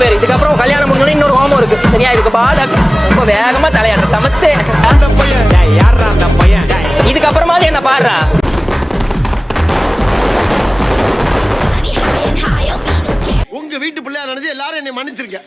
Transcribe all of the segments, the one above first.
பேர். இதுக்கப்புறம் கல்யாணம் முடிஞ்சோன்னு இன்னொரு ஹோமம் இருக்கு. சரியா? இதுக்கு பாத ரொம்ப வேகமா தலையாடுற சமத்து. இதுக்கப்புறமா என்ன பாடுறா? உங்க வீட்டு பிள்ளையா நினைச்சு எல்லாரும் என்னை மன்னிச்சிருங்க.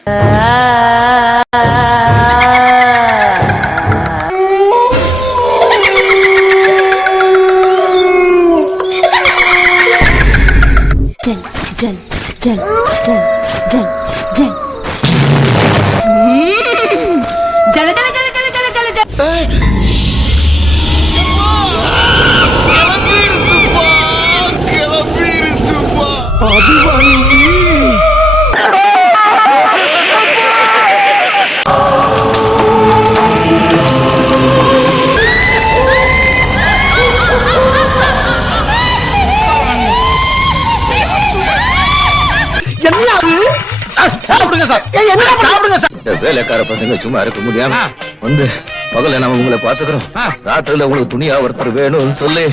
வேலைக்கார பசங்க சும்மா இருக்க முடியாம வந்து பகல நாம உங்களை பாத்துக்கிறோம், ராத்திரில உங்களுக்கு துணியா ஒருத்தர் வேணும்னு சொல்லி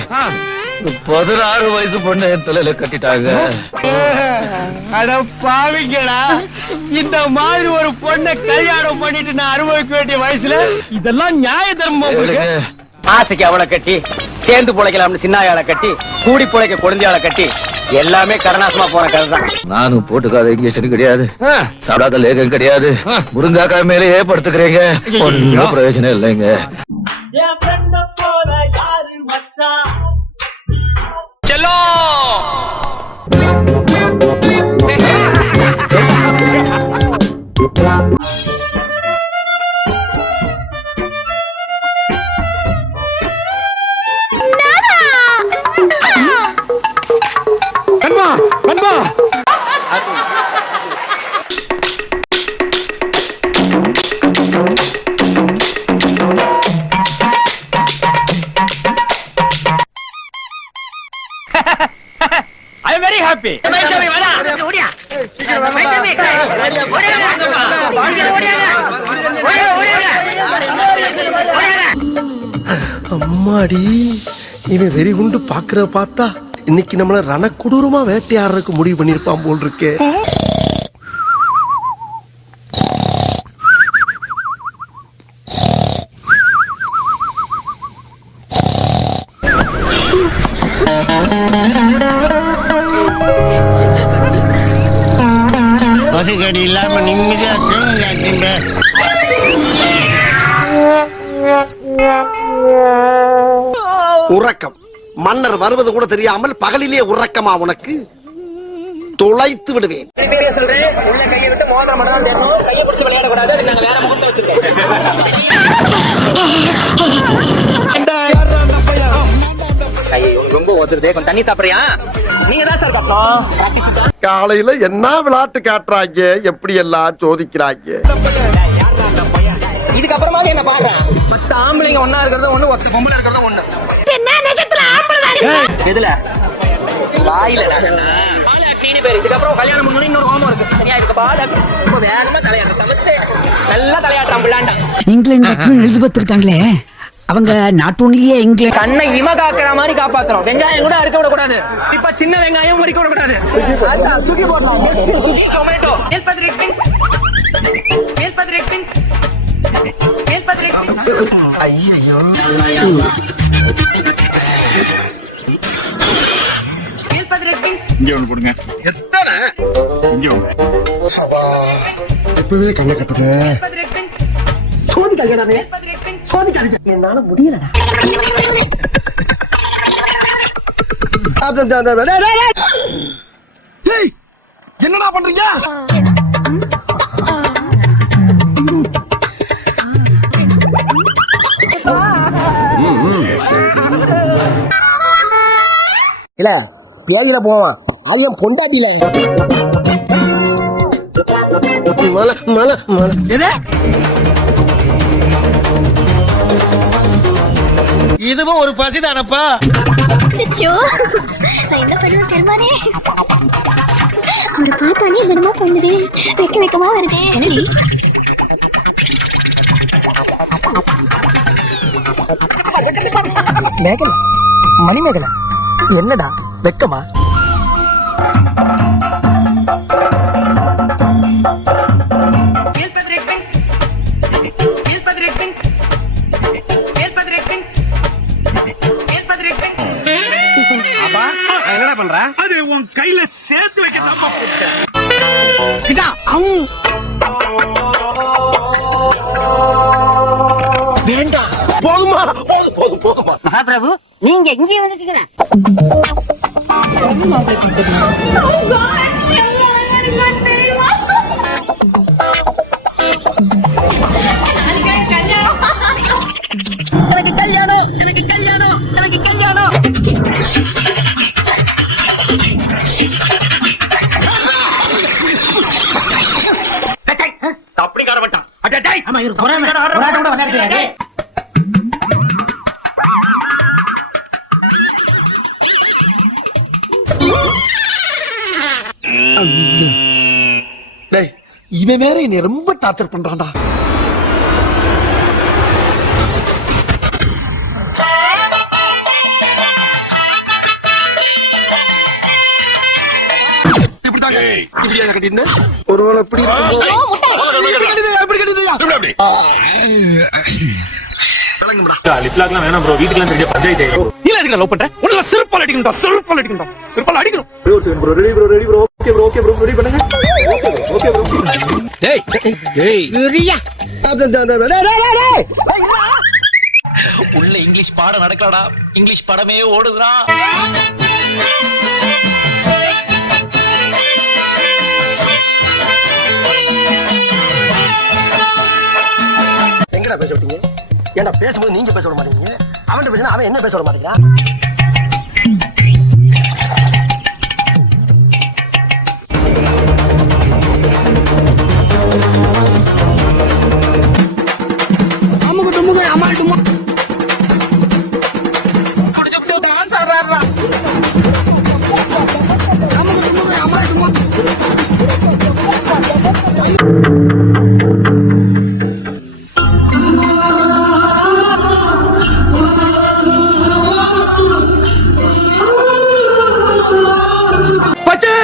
16 வயசு பொண்ணு என் தலையில கட்டிட்டாங்க. அட பாவிங்களா, இந்த மாதிரி ஒரு பொண்ணை கல்யாணம் பண்ணிட்டு நான் அனுபவிக்க வேண்டிய வயசுல இதெல்லாம் நியாய தர்மம். ஆசைக்கு அவளை கட்டி சேர்ந்து பிழைக்கலாம்னு சின்னாயாளை கட்டி கூடி பிழைக்க குழந்தையாளை கட்டி எல்லாமே கருணாசமா போன கதை தான். நானும் போட்டுக்காத இன்ஜெக்ஷன் கிடையாது, சாப்பிடாத லேகம் கிடையாது, முருங்காக்கா மேலேயே படுத்துக்கிறீங்க, ஒன்னும் பிரயோஜனம் இல்லைங்க. I'm very happy. அம்மாடி, இவன் வெறி குண்டு பாக்குற பார்த்தா இன்னைக்கு நம்மள ரணக்குடூரமா வேட்டையாடுறதுக்கு முடிவு பண்ணிருப்பான் போல் இருக்கே. பசுக்கடி இல்லாம நிம்மதியா தூங்க. உறக்கம் மன்னர் வருவது கூட தெரியாமல் பகலிலே உறக்கமா உனக்கு? தொலைத்து விடுவேன். உள்ள கையை விட்டு மோதிரம் மட்டும் தான் தேடணும். கையை பிடிச்சி விளையாடக்கூடாது. நாங்க வேற முகத்தை வச்சிருக்கோம். கையை ரொம்ப ஒத்துருதே. கொஞ்சம் தண்ணி சாப்பிடுறியா? நீங்க தான் சார் கட்டணும். காலையில என்ன விளையாட்டு காட்டுறாங்க, எப்படி எல்லாம் சோதிக்கிறாங்க. இதுக்கப்புறமா என்ன பாக்குறேன்? 10 ஆம்பளைங்க ஒன்னா இருக்கிறது ஒண்ணு, 10 பொம்பளை இருக்கிறது ஒண்ணு. எதுல? வாயில. இதுக்கப்புறம் கல்யாணம் முடிஞ்சோன்னு இன்னொரு ஹோமம் இருக்கு. சரியா? இதுக்கு பாத ரொம்ப வேகமா தலையாடுற சமத்து. நல்லா தலையாடுறான் பிள்ளாண்டா. இங்கிலாந்து எலிசபெத் இருக்காங்களே, அவங்க நாட் ஒன்லியே இங்கிலாந்து கண்ணை இம காக்குற மாதிரி காப்பாத்துறோம். வெங்காயம் கூட அறுக்க விடக்கூடாது. இப்ப சின்ன வெங்காயம் முறிக்க விடக்கூடாது. சுகி போடலாம். சுகி டொமேட்டோ. ஐயோ, இங்க ஒண்ணு கொடுங்க. இங்க ஒண்ணு. இப்பவே கண்ணை கட்டுது. என்னால முடியலடா. என்னடா பண்றீங்க? இல்ல பேஜ்ல போவான், ஐயன் பொண்டாட்டில மல மல மல. இதுவும் ஒரு பசிதானப்பா. நான் என்ன பண்ணுவேன் தெரியுமானே? அவரை பார்த்தாலே என்னமோ பண்ணுது, வெக்க வெக்கமா வருது. மேகலை, மணிமேகலை, என்னடா வெக்கமா? அப்பா என்னடா பண்ற? அது உன் கையில சேர்த்து வைக்க தான் போதுமா? போதும் போதுமா. மகாபிரபு நீங்க இங்கே வந்துட்டீங்களா? அப்படி கார மாட்டான். ஆமா இவரு ஒரு ஆட்டம் கூட விளையாடுறாரு. டேய் இவன் வேற என்னை ரொம்ப டார்ச்சர் பண்றான்டா. இப்படிதாங்க இப்படியா கட்டிட்டு ஒருவேளை இப்படி லிப்லாக்லாம் வேணாம் ப்ரோ, வீட்டுக்குலாம் தெரிஞ்ச பஞ்சாயத்து. இல்ல எதுக்கு லவ் பண்ற? உன்ன செருப்பால் அடிக்கணும்டா, செருப்பால் அடிக்கணும்டா, செருப்பால் அடிக்கணும். Bro ready bro, ready bro, okay bro, okay bro, ready பண்ணுங்க. Okay bro. டேய் டேய் உள்ள இங்கிலீஷ் பாடம் நடக்கலடா, இங்கிலீஷ் படமே ஓடுதுடா. எங்கடா பேச விட்டீங்க? ஏன்டா பேசும்போது நீங்க பேச விட மாட்டீங்க? அவன்கிட்ட பேசினா அவன் என்ன பேச விட மாட்டேங்கிறான்? பச்சே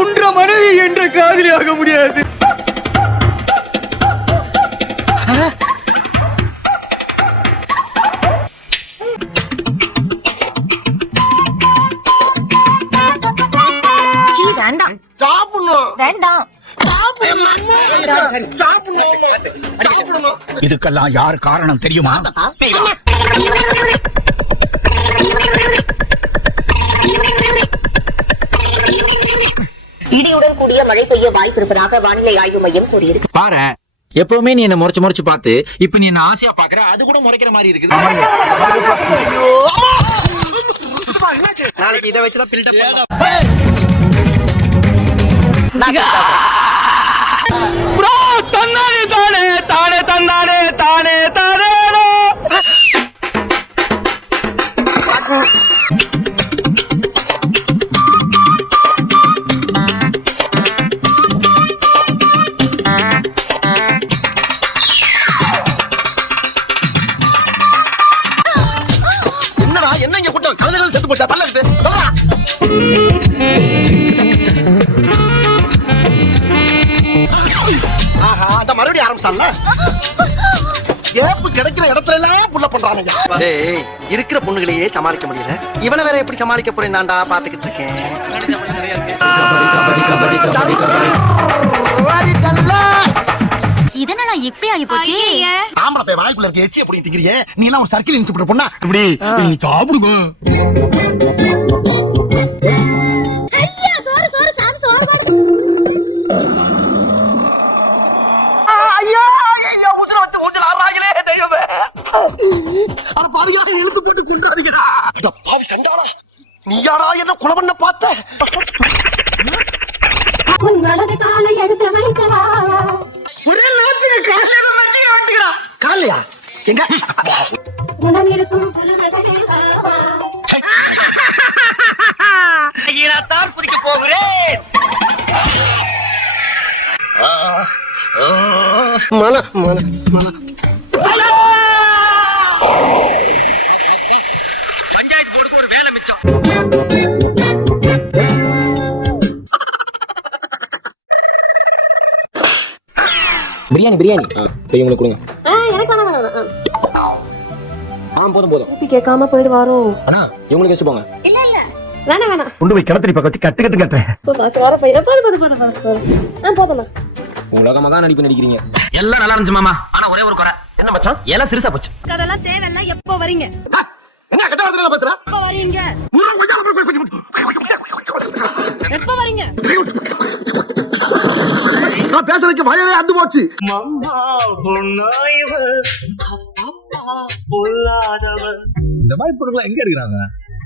உன்ற மனைவி என்ற காதலி ஆக முடியாது. வேண்டாம் சாப்பிடணும் வேண்டாம். சாப்பிடணும். இதுக்கெல்லாம் யார் காரணம் தெரியுமா? இடியுடன் கூடிய மழை பெய்ய வாய்ப்பு இருப்பதாக வானிலை ஆய்வு மையம் கூறியிருக்கு. பாரு, எப்பவுமே நீ என்ன முறைச்சு முறைச்சு பார்த்து இப்ப நீ என்ன ஆசையா பாக்குற, அது கூட முறைக்கிற மாதிரி இருக்குது. நாளைக்கு இதை வச்சுதான் பில்டப் ப்ரோ தன்னானே தானே தானே தன்னானே தானே தானே. என்னடா என்ன இங்க கூட்டம்? கலைஞர்கள் செத்து போட்டா தள்ள இருக்கு. ஆஹா அத மறுபடியும் ஆரம்பிச்சான்ல. ஏப்பு கிடைக்கிற இடத்துல எல்லாம் புள்ள பண்றானுங்க. டேய் இருக்கிற பொண்ணுகளையே சமாளிக்க முடியல, இவனை வேற எப்படி சமாளிக்க போறேன் தான்டா பாத்துக்கிட்டு இருக்கேன். இதனால இப்படி ஆகி போச்சு. ஆம்பளை போய் வாய்க்குள்ள இருக்க எச்சி எப்படி திங்கிறியே? நீ எல்லாம் ஒரு சர்க்கிள் இன்ஸ்பெக்டர் பொண்ணா? இப்படி சாப்பிடுங்க. சோறு சோறு சாமி சோறு போடு. ஐயோ ஐயோ உசுர வச்சு ஊஞ்சல் ஆறாங்களே தெய்வமே. அட பாவியா இழுத்து போட்டு கொண்டாதீங்கடா. அட பாவி சண்டாளா, நீ யாரா என்ன கொலை பண்ண பார்த்த? உன்னோட காலை எடுத்து வைக்கவா. ஒரே நேரத்துக்கு காலையில வண்டியில வந்துக்கிறா. காலையா எங்க? உடன் இருக்கும் தான் குதிக்க போகிறேன். மல மல மல. பஞ்சாயத்து போர்டுக்கு ஒரு வேலை மிச்சம். பிரியாணி பிரியாணி இவங்களுக்கு கொடுங்க. எனக்கு வேணாம். போதும் போதும் கேட்காம போயிடுவாரோ? அண்ணா இவங்களுக்கு வச்சு போங்க. இல்ல இல்ல வேணாம் வேணாம் கொண்டு போய் கிணத்துல பக்கம் வச்சு கட்டு கட்டுறேன். சோற பையன் போதும் உலகமா தான் நடிப்பு நடிக்கிறீங்க. எல்லாம் நல்லா இருந்துச்சு மாமா, ஆனா ஒரே ஒரு குறை. என்ன மச்சான்? எல்லாம் சிறுசா போச்சு. அதெல்லாம் தேவையில்ல. எப்போ வரீங்க? என்ன கட்ட வார்த்தையில பேசுற? எப்போ வரீங்க? எப்போ வரீங்க? நான் பேசுறதுக்கு வயலே அந்து போச்சு. இந்த மாதிரி பொருட்கள் எங்க எடுக்கிறாங்க?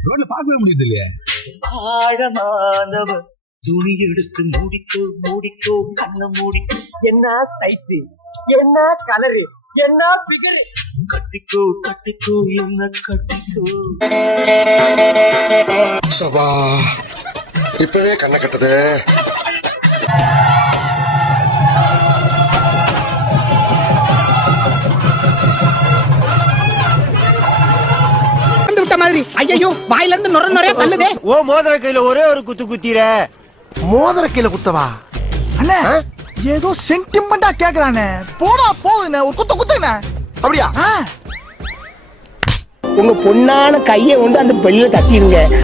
ரோட்ல பார்க்கவே முடியுது இல்லையா? ஆழமானவ துணி எடுத்து மூடிக்கோ மூடிக்கோ கண்ண மூடிக்கோ. என்ன சைஸ், என்ன கலரு, என்ன பிகரு. கட்டிக்கோ கட்டிக்கோ என்ன கட்டிக்கோ. சபா இப்பவே கண்ணை கட்டுது. மாதிரி ஐயோ வாயில இருந்து நொர நொரே தள்ளுதே. ஓ மோதிர கையில ஒரே ஒரு குத்து குத்திர. மோதிர கீழ குத்தவா? அண்ணே ஏதோ சென்டிமெண்டா கேக்குறானே. போடா போகுதுண்ணே, ஒரு குத்த குத்துங்கண்ணே. அப்படியா? உங்க பொண்ணான கையை கொண்டு அந்த பெல்ல தட்டிடுங்க.